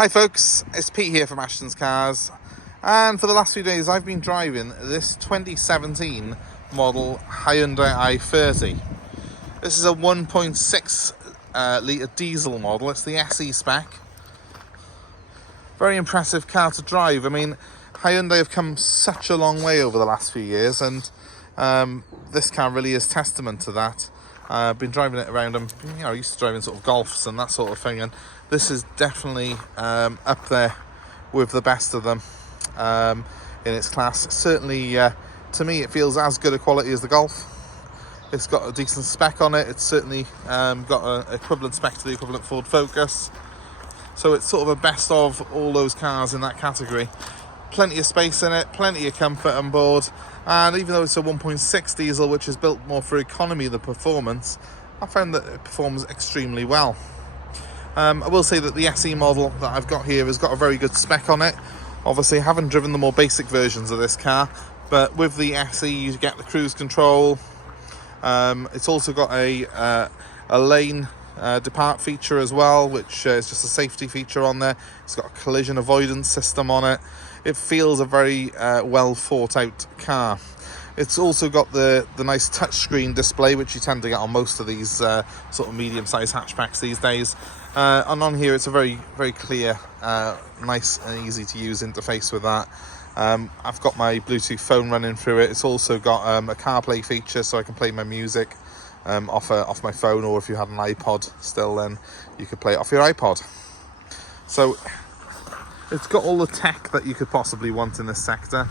Hi folks, it's Pete here from Ashton's Cars, and for the last few days I've been driving this 2017 model Hyundai I30. This is a 1.6 litre diesel model. It's the SE spec. Very impressive car to drive. I mean, Hyundai have come such a long way over the last few years, and this car really is testament to that. I've been driving it around. I used to drive in sort of Golfs and that sort of thing, and this is definitely up there with the best of them in its class. Certainly, to me, it feels as good a quality as the Golf. It's got a decent spec on it. It's certainly got an equivalent spec to the equivalent Ford Focus. So it's sort of a best of all those cars in that category. Plenty of space in it, plenty of comfort on board, and even though it's a 1.6 diesel, which is built more for economy than performance, I found that it performs extremely well. I will say that the SE model that I've got here has got a very good spec on it. Obviously, I haven't driven the more basic versions of this car, but with the SE you get the cruise control. It's also got a lane depart feature as well, which is just a safety feature on there. It's got a collision avoidance system on it. It feels a very well thought out car. It's also got the nice touchscreen display, which you tend to get on most of these sort of medium-sized hatchbacks these days. And on here, it's a very, very clear, nice and easy to use interface with that. I've got my Bluetooth phone running through it. It's also got a CarPlay feature, so I can play my music off my phone, or if you had an iPod still, then you could play it off your iPod. So it's got all the tech that you could possibly want in this sector,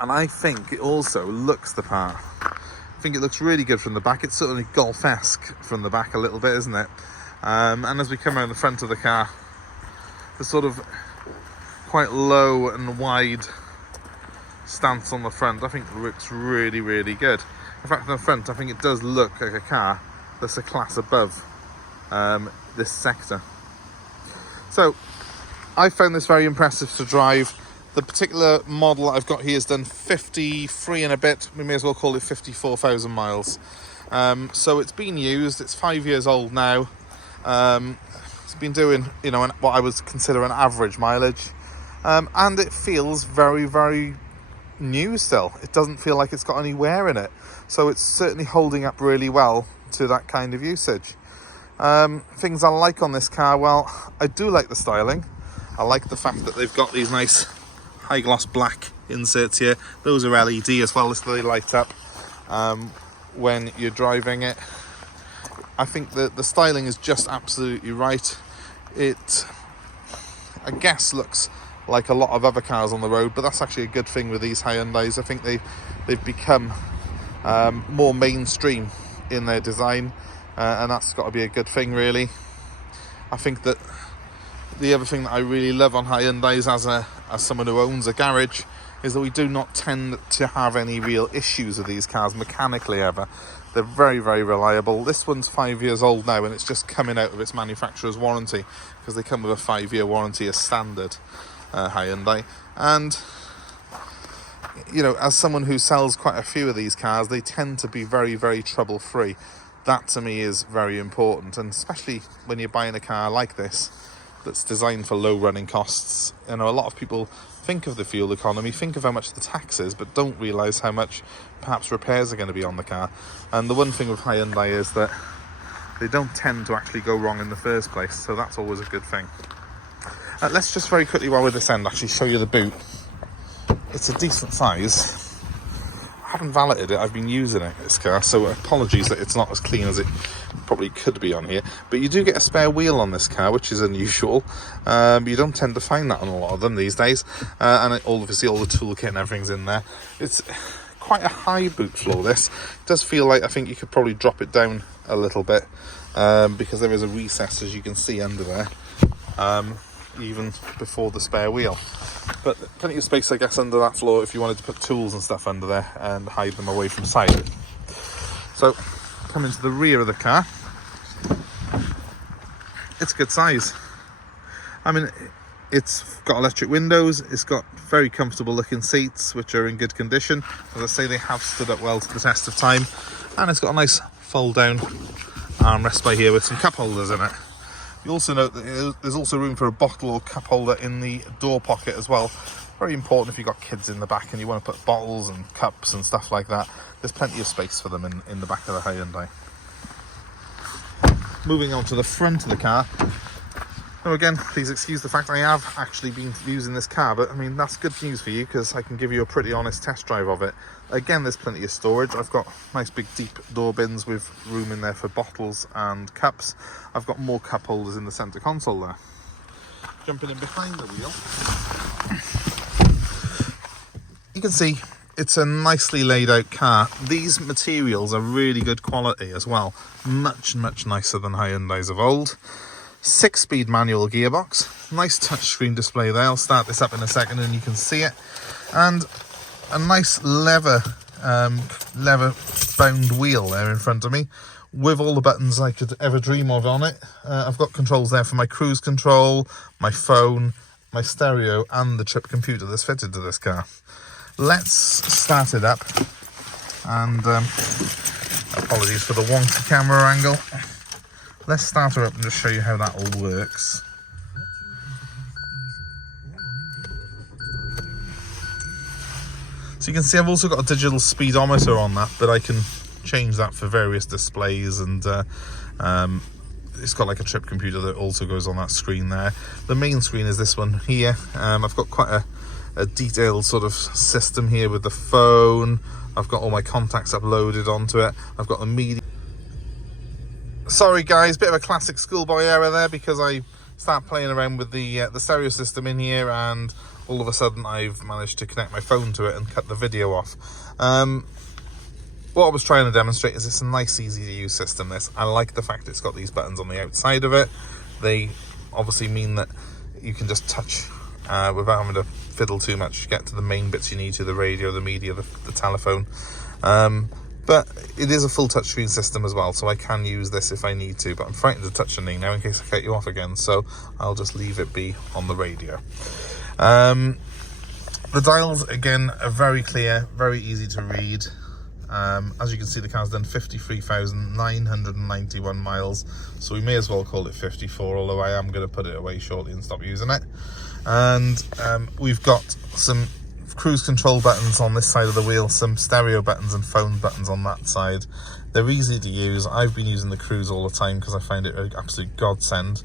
and I think it also looks the part. I think it looks really good from the back. It's certainly Golf-esque from the back a little bit, isn't it? And as we come around the front of the car, the sort of quite low and wide stance on the front, I think looks really, really good. In fact, on the front, I think it does look like a car that's a class above this sector. So I found this very impressive to drive. The particular model that I've got here has done 53 and a bit. We may as well call it 54,000 miles. So it's been used. It's 5 years old now. It's been doing, what I would consider an average mileage. And it feels very, very new still. It doesn't feel like it's got any wear in it. So it's certainly holding up really well to that kind of usage. Things I like on this car, well, I do like the styling. I like the fact that they've got these nice high gloss black inserts here. Those are LED as well, as they light up when you're driving it. I think that the styling is just absolutely right. It, I guess, looks like a lot of other cars on the road, but that's actually a good thing with these Hyundais. I think they've become more mainstream in their design, and that's got to be a good thing, really. I think that the other thing that I really love on Hyundais as someone who owns a garage is that we do not tend to have any real issues with these cars mechanically ever. They're very, very reliable. This one's 5 years old now, and it's just coming out of its manufacturer's warranty, because they come with a 5-year warranty as standard, Hyundai. And as someone who sells quite a few of these cars, they tend to be very, very trouble free. That to me is very important, and especially when you're buying a car like this that's designed for low running costs. A lot of people think of the fuel economy, think of how much the tax is, but don't realise how much perhaps repairs are going to be on the car. And the one thing with Hyundai is that they don't tend to actually go wrong in the first place, so that's always a good thing. Let's just very quickly, while we're at this end, actually show you the boot. It's a decent size. I haven't valeted it, I've been using it, this car, so apologies that it's not as clean as it probably could be on here. But you do get a spare wheel on this car, which is unusual. You don't tend to find that on a lot of them these days. And obviously all the toolkit and everything's in there. It's quite a high boot floor, this. It does feel like I think you could probably drop it down a little bit, because there is a recess, as you can see, under there, even before the spare wheel. But plenty of space, I guess, under that floor if you wanted to put tools and stuff under there and hide them away from sight. So, coming to the rear of the car, it's good size. I mean, it's got electric windows, it's got very comfortable looking seats, which are in good condition. As I say, they have stood up well to the test of time. And it's got a nice fold down armrest by here with some cup holders in it. You also note that there's also room for a bottle or cup holder in the door pocket as well. Very important if you've got kids in the back and you want to put bottles and cups and stuff like that. There's plenty of space for them in the back of the Hyundai. Moving on to the front of the car. Now again, please excuse the fact I have actually been using this car, but I mean, that's good news for you because I can give you a pretty honest test drive of it. Again, there's plenty of storage. I've got nice big deep door bins with room in there for bottles and cups. I've got more cup holders in the centre console there. Jumping in behind the wheel. You can see it's a nicely laid out car. These materials are really good quality as well. Much, much nicer than Hyundais of old. 6-speed manual gearbox, nice touchscreen display there. I'll start this up in a second and you can see it, and a nice leather bound wheel there in front of me with all the buttons I could ever dream of on it. I've got controls there for my cruise control, my phone, my stereo and the trip computer that's fitted to this car. Let's start it up, and apologies for the wonky camera angle. Let's start her up and just show you how that all works. So you can see I've also got a digital speedometer on that, but I can change that for various displays, and it's got like a trip computer that also goes on that screen there. The main screen is this one here. I've got quite a detailed sort of system here with the phone. I've got all my contacts uploaded onto it. I've got the media. Sorry guys, bit of a classic schoolboy error there, because I start playing around with the stereo system in here, and all of a sudden I've managed to connect my phone to it and cut the video off. What I was trying to demonstrate is it's a nice, easy to use system. I like the fact it's got these buttons on the outside of it. They obviously mean that you can just touch without having to fiddle too much, get to the main bits you need to, the radio, the media, the telephone. But it is a full touchscreen system as well, so I can use this if I need to, but I'm frightened to touch the knee now in case I cut you off again, so I'll just leave it be on the radio. The dials, again, are very clear, very easy to read. As you can see, the car's done 53,991 miles, so we may as well call it 54, although I am going to put it away shortly and stop using it. And we've got some cruise control buttons on this side of the wheel, some stereo buttons and phone buttons on that side. They're easy to use. I've been using the cruise all the time because I find it an absolute godsend.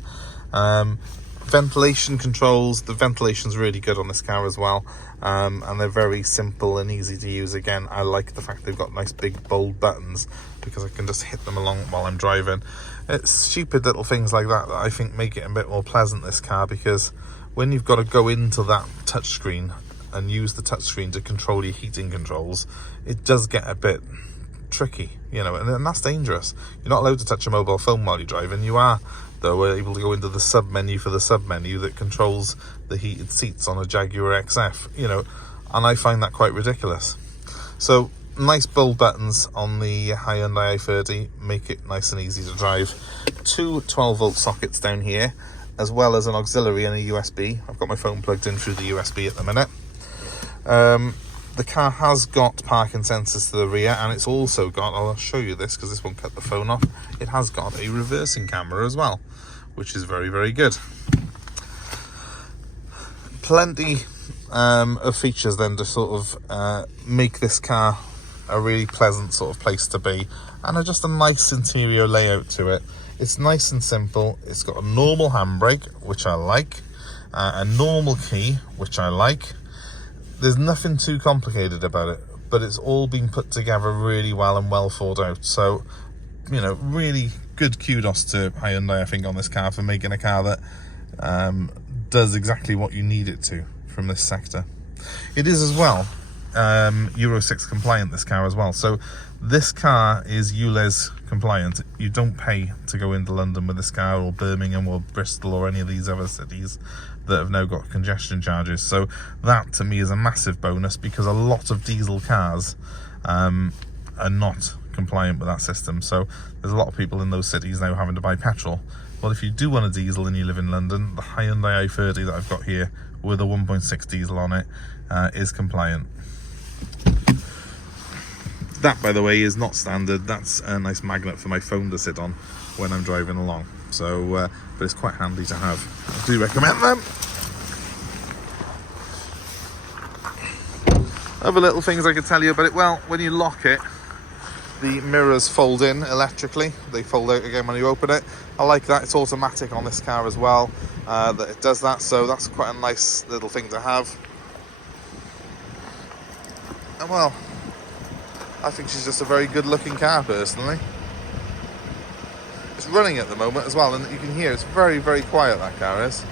Ventilation controls, the ventilation's really good on this car as well, and they're very simple and easy to use. Again, I like the fact they've got nice big bold buttons because I can just hit them along while I'm driving. It's stupid little things like that I think make it a bit more pleasant, this car, because when you've got to go into that touchscreen and use the touchscreen to control your heating controls, it does get a bit tricky, you know, and that's dangerous. You're not allowed to touch a mobile phone while you're driving. You are, though, we're able to go into the sub menu for the sub menu that controls the heated seats on a Jaguar XF, you know, and I find that quite ridiculous. So nice bold buttons on the Hyundai I30 make it nice and easy to drive. Two 12-volt sockets down here, as well as an auxiliary and a USB. I've got my phone plugged in through the USB at the minute. The car has got parking sensors to the rear, and it's also got, I'll show you this because this won't cut the phone off, it has got a reversing camera as well, which is very, very good. Plenty of features then to sort of make this car a really pleasant sort of place to be, and just a nice interior layout to it. It's nice and simple. It's got a normal handbrake, which I like, a normal key, which I like. There's nothing too complicated about it, but it's all been put together really well and well thought out. So, you know, really good kudos to Hyundai, I think, on this car for making a car that does exactly what you need it to from this sector. It is as well Euro 6 compliant, this car as well. So this car is ULEZ compliant. You don't pay to go into London with this car, or Birmingham or Bristol or any of these other cities that have now got congestion charges. So that to me is a massive bonus, because a lot of diesel cars are not compliant with that system. So there's a lot of people in those cities now having to buy petrol. Well, if you do want a diesel and you live in London, the Hyundai I30 that I've got here with a 1.6 diesel on it is compliant. That, by the way, is not standard. That's a nice magnet for my phone to sit on when I'm driving along. So, but it's quite handy to have. I do recommend them. Other little things I could tell you about it. Well, when you lock it, the mirrors fold in electrically. They fold out again when you open it. I like that. It's automatic on this car as well, that it does that. So that's quite a nice little thing to have. And well, I think she's just a very good looking car personally. It's running at the moment as well, and you can hear it's very, very quiet, that car is.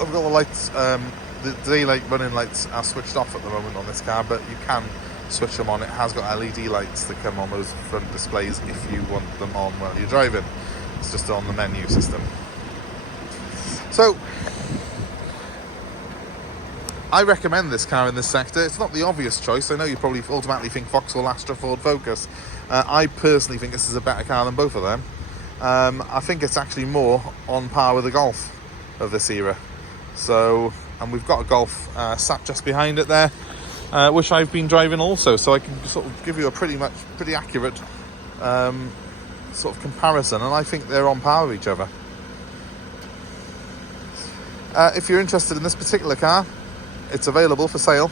I've got the lights, the daylight running lights are switched off at the moment on this car, but you can switch them on. It has got LED lights that come on those front displays if you want them on while you're driving. It's just on the menu system. So I recommend this car in this sector. It's not the obvious choice. I know you probably automatically think Vauxhall Astra, Ford Focus. I personally think this is a better car than both of them. I think it's actually more on par with the Golf of this era. So, and we've got a Golf sat just behind it there, which I've been driving also, so I can sort of give you a pretty accurate sort of comparison, and I think they're on par with each other. If you're interested in this particular car, it's available for sale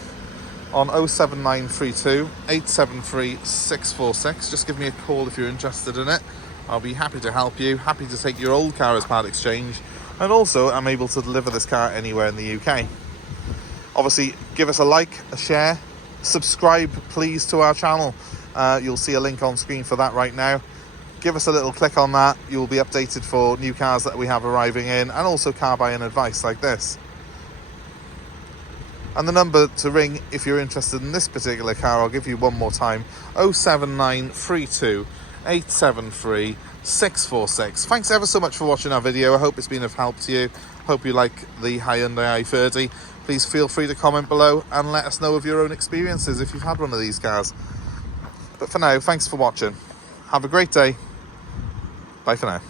on 07932 873 646. Just give me a call if you're interested in it. I'll be happy to help you, happy to take your old car as part exchange, and also I'm able to deliver this car anywhere in the UK. Obviously, give us a like, a share, subscribe please to our channel. You'll see a link on screen for that right now. Give us a little click on that. You'll be updated for new cars that we have arriving in, and also car buying advice like this. And the number to ring if you're interested in this particular car, I'll give you one more time, 07932 873 646. Thanks ever so much for watching our video. I hope it's been of help to you. Hope you like the Hyundai I30. Please feel free to comment below and let us know of your own experiences if you've had one of these cars. But for now, thanks for watching. Have a great day. Bye for now.